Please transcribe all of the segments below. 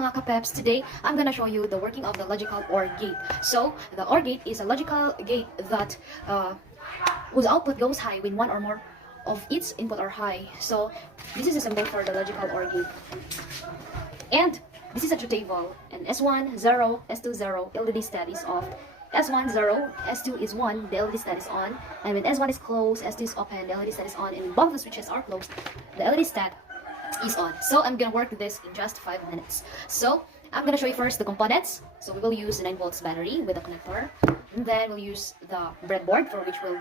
mga kapeps, today I'm gonna show you the working of the logical OR gate. So, the OR gate is a logical gate that whose output goes high when one or more of its input are high. So, this is a symbol for the logical OR gate. And this is a truth table. And S1, 0, S2, 0, LED stat is off. S1, 0, S2 is 1, the LED stat is on. And when S1 is closed, S2 is open, the LED stat is on. And both the switches are closed, the LED stat is on. So I'm gonna work this in just 5 minutes. So I'm gonna show you first the components. So we will use a 9 volts battery with a connector, and then we'll use the breadboard for which we'll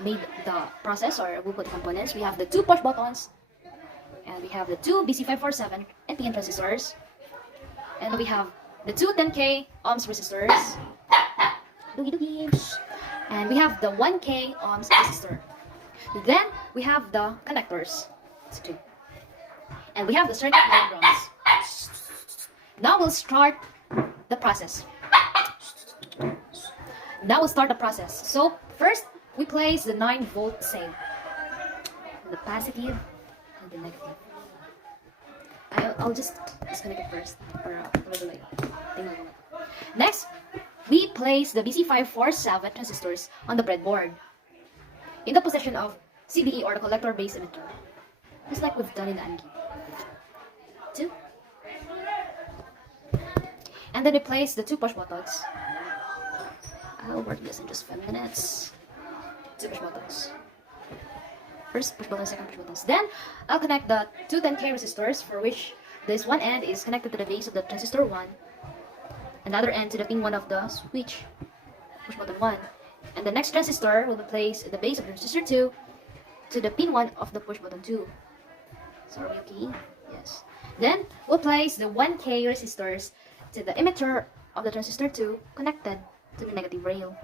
made the process, or we'll put the components. We have the 2 push buttons, and we have the 2 BC547 NPN transistors, and we have the 2 10K ohms resistors, and we have the 1K ohms resistor. Then we have the connectors. It's okay. And we have the circuit diagrams. Now we'll start the process. Now we'll start the process. So first we place the 9 volt same, the positive and the negative. I'll just disconnect it first. Next, we place the BC547 transistors on the breadboard in the position of CBE, or the collector base emitter, just like we've done in the AND gate. 2. And then we place the 2 push buttons. I'll work this in just 5 minutes. 2 push buttons. First push button, second push buttons. Then I'll connect the 2 10K resistors, for which this one end is connected to the base of the transistor 1, and the other end to the pin 1 of the switch, push button 1. And the next transistor will be placed at the base of the transistor 2 to the pin 1 of the push button 2. So are we okay? Yes. Then we'll place the 1K resistors to the emitter of the transistor 2 connected to the negative rail.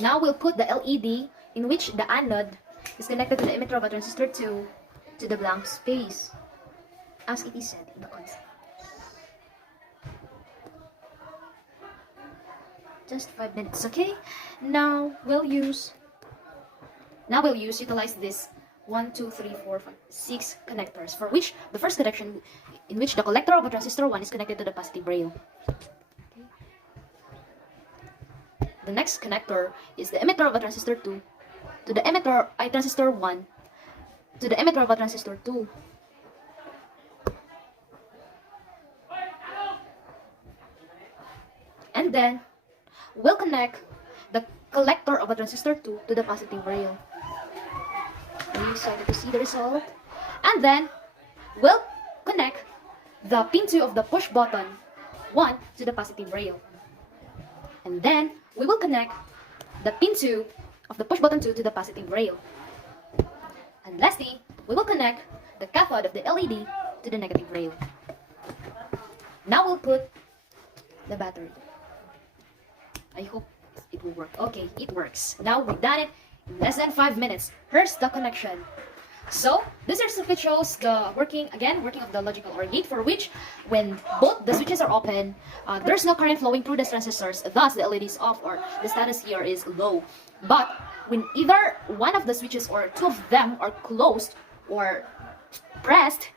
Now we'll put the LED in which the anode is connected to the emitter of a transistor 2 to the blank space, as it is said in the concept. Just 5 minutes, okay? Now we'll utilize this 1, 2, 3, 4, 5, 6 connectors, for which the first connection in which the collector of a transistor 1 is connected to the positive rail. Okay. The next connector is the emitter of a transistor 2 to the emitter transistor 1 to the emitter of a transistor 2. And then we'll connect the collector of a transistor 2 to the positive rail. Are you excited to see the result? And then we'll connect the pin 2 of the push button 1 to the positive rail. And then we will connect the pin 2 of the push button 2 to the positive rail. And lastly, we will connect the cathode of the LED to the negative rail. Now we'll put the battery. I hope it will work. Okay, it works. Now we've done it in less than 5 minutes. Here's the connection. So this circuit shows the working of the logical OR gate, for which when both the switches are open, there's no current flowing through the transistors, thus the LED is off, or the status here is low. But when either one of the switches or 2 of them are closed or pressed,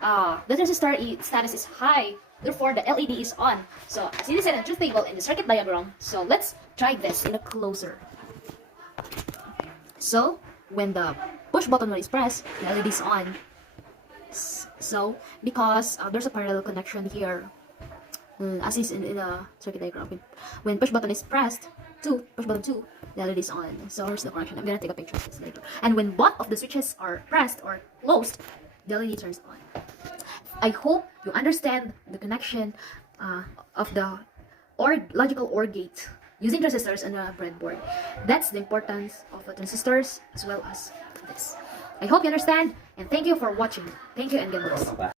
the transistor status is high, therefore the LED is on. So as it is in the truth table in the circuit diagram, so let's try this in a closer. So when the push button is pressed, the LED is on. So because there's a parallel connection here, as is in the circuit diagram, when push button is pressed, push button 2, the LED is on. So here's the connection. I'm gonna take a picture of this later. And when both of the switches are pressed or closed, the LED turns on. I hope you understand the connection of the logical OR gate using transistors and a breadboard. That's the importance of the transistors as well as this. I hope you understand, and thank you for watching. Thank you and God bless.